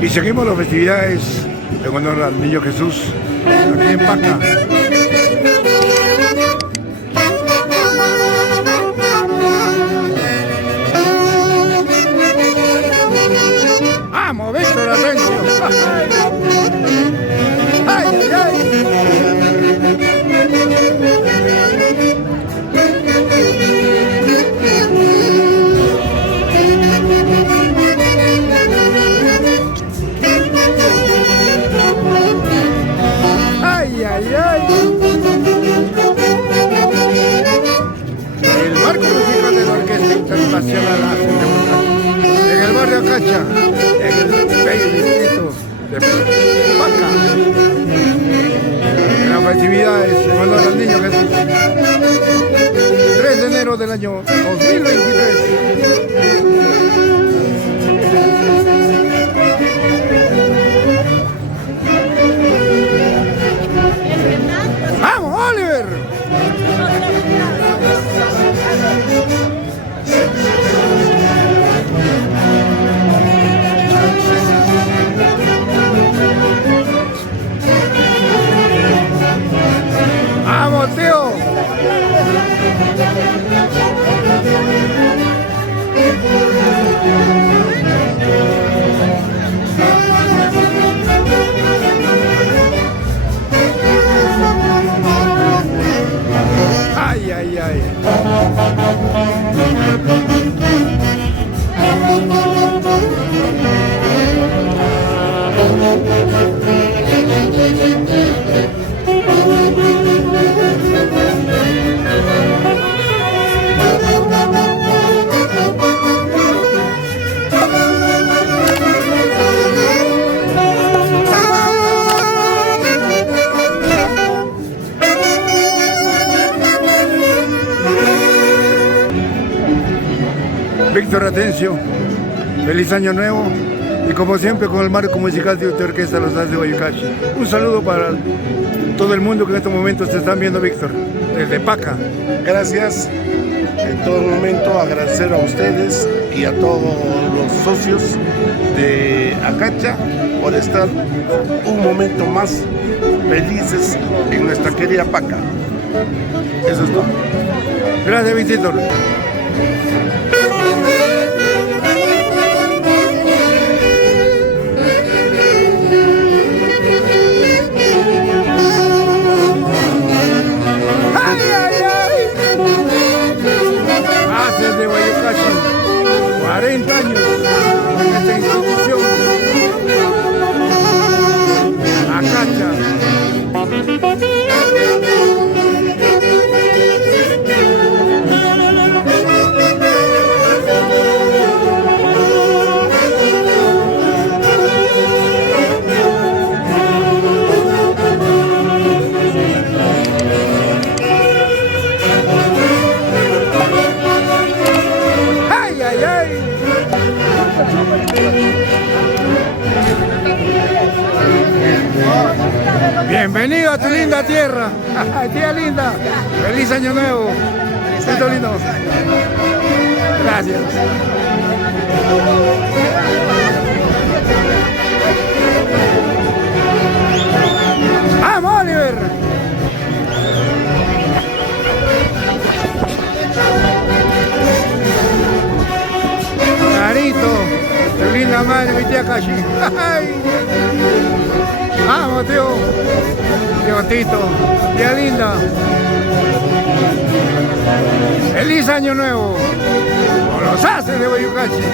Y seguimos las festividades en honor al Niño Jesús, aquí en Paca. ¡Vamos, Víctor Atencio! ¡Ay, ay, ay! ¡Ay, ay, ay! El marco musical de la Orquesta Internacional en el barrio Cacha, en el bello distrito de Paca, en las festividades en honor al Niño Jesús, 3 de enero del año 2023. ¡Vamos, Oliver! ¡Vamos, tío! ¡Ay, ay, ay! Víctor Atencio, feliz año nuevo y como siempre con el marco musical de Orquesta Los As de Guayucachi. Un saludo para todo el mundo que en estos momentos te están viendo, Víctor, desde Paca. Gracias. En todo momento agradecer a ustedes y a todos los socios de Acacha por estar un momento más felices en nuestra querida Paca. Eso es todo. Gracias, Víctor. De Guayucachi, 40 años en esta institución, Acacha. Bienvenido a tu linda tierra, tía linda. Feliz año nuevo. Esto lindo. Gracias. ¡Vamos, Oliver! Carito, tu linda madre, mi tía Cachi. Vamos, tío. Tío Tito, tía linda. Feliz año nuevo. Con los Ases de Guayucachi.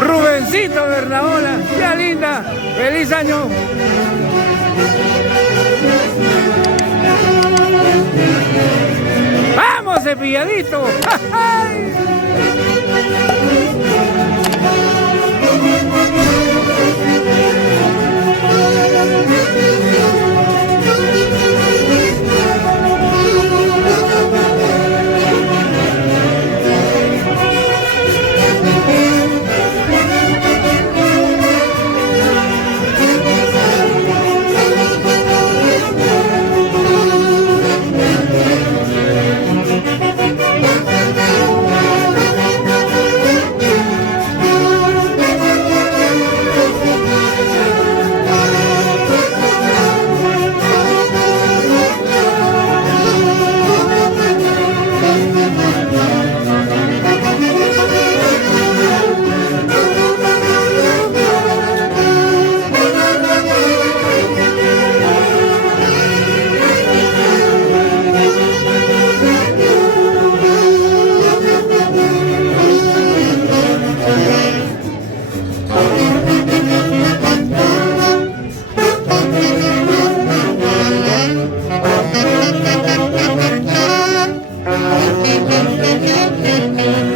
Rubencito Bernaola, tía linda, feliz año. ¡Vamos, cepilladito!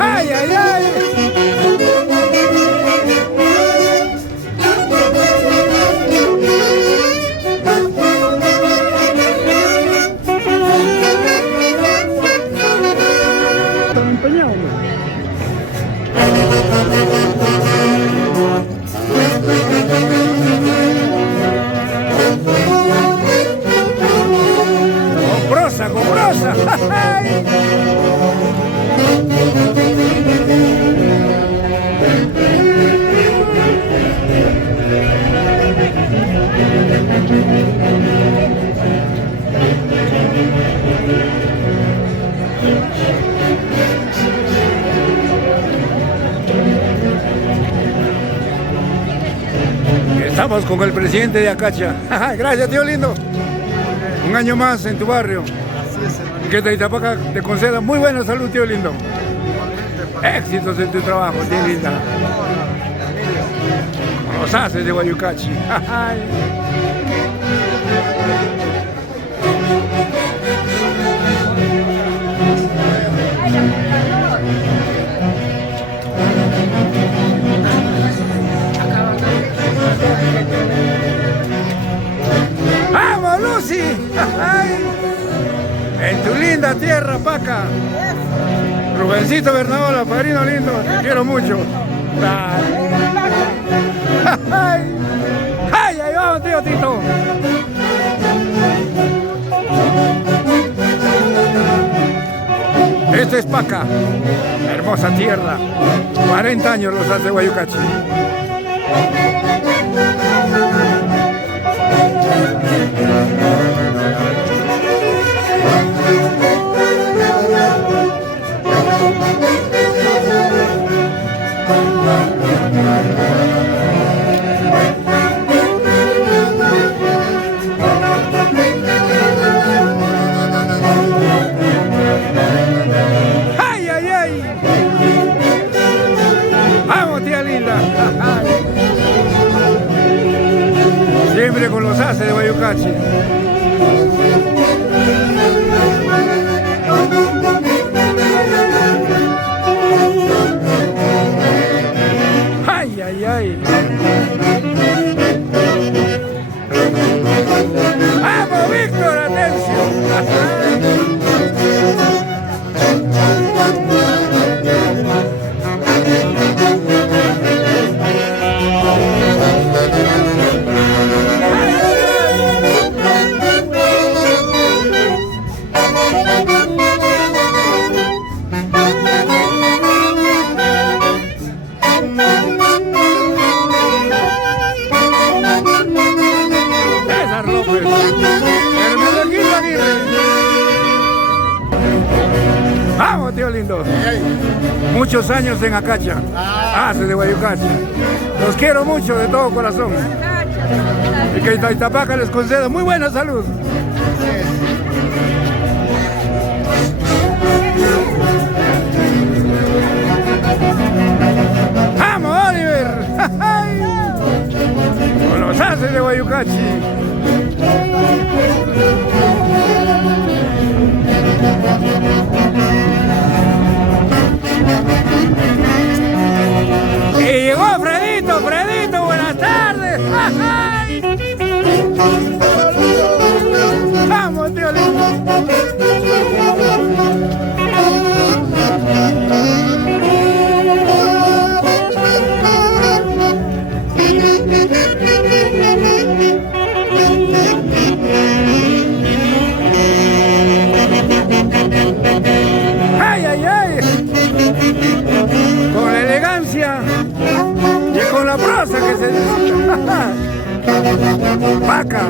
¡Ay, ay, ay! ¿Están empeñados? ¡Con prosa! Estamos con el presidente de Acacha. Gracias, tío lindo. Un año más en tu barrio. Y que Itapaca te conceda muy buena salud, tío lindo. Éxitos en tu trabajo, tío linda. Con los haces de Guayucachi. ¡Vamos, Lucy! En tu linda tierra, Paca. Rubencito Bernaola, padrino lindo, te quiero mucho. ¡Ay! ¡Ay, ahí vamos, tío Tito! Este es Paca, hermosa tierra. 40 años los hace Guayucachi. ¡Ay, ay, ay! ¡Vamos, tía linda! Siempre con los haces de Guayucachi. ¡Ay, ay, ay! ¡Vamos, Víctor! ¡Atención! César López, Hermeneguildo Aguirre. Vamos, tío lindo. Muchos años en Acacha, hace de Guayucachi. Los quiero mucho de todo corazón. Y que Itapaca les conceda muy buena salud. Guayucachi. Y llegó Fredito, Fredito, buenas tardes. Vamos, tío lindo. ¡Ay, ay, ay! Con la elegancia y con la prosa que se necesita. Paca.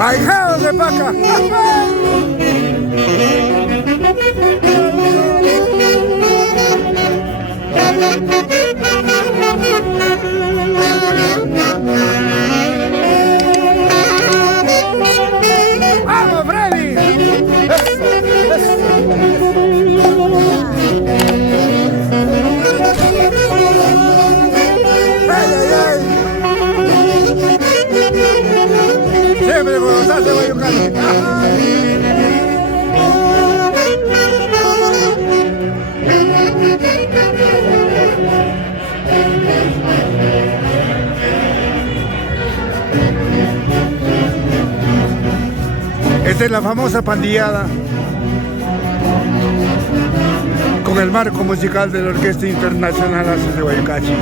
Ahijados de Paca. ¡Vamos, Freddy! ¡Ay, ay, ay! Siempre con los hace Guayucachi. Esta es la famosa pandillada con el marco musical de la Orquesta Internacional Ases de Guayucachi.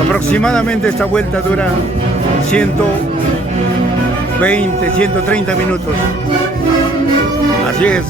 Aproximadamente esta vuelta dura 120, 130 minutos. Así es.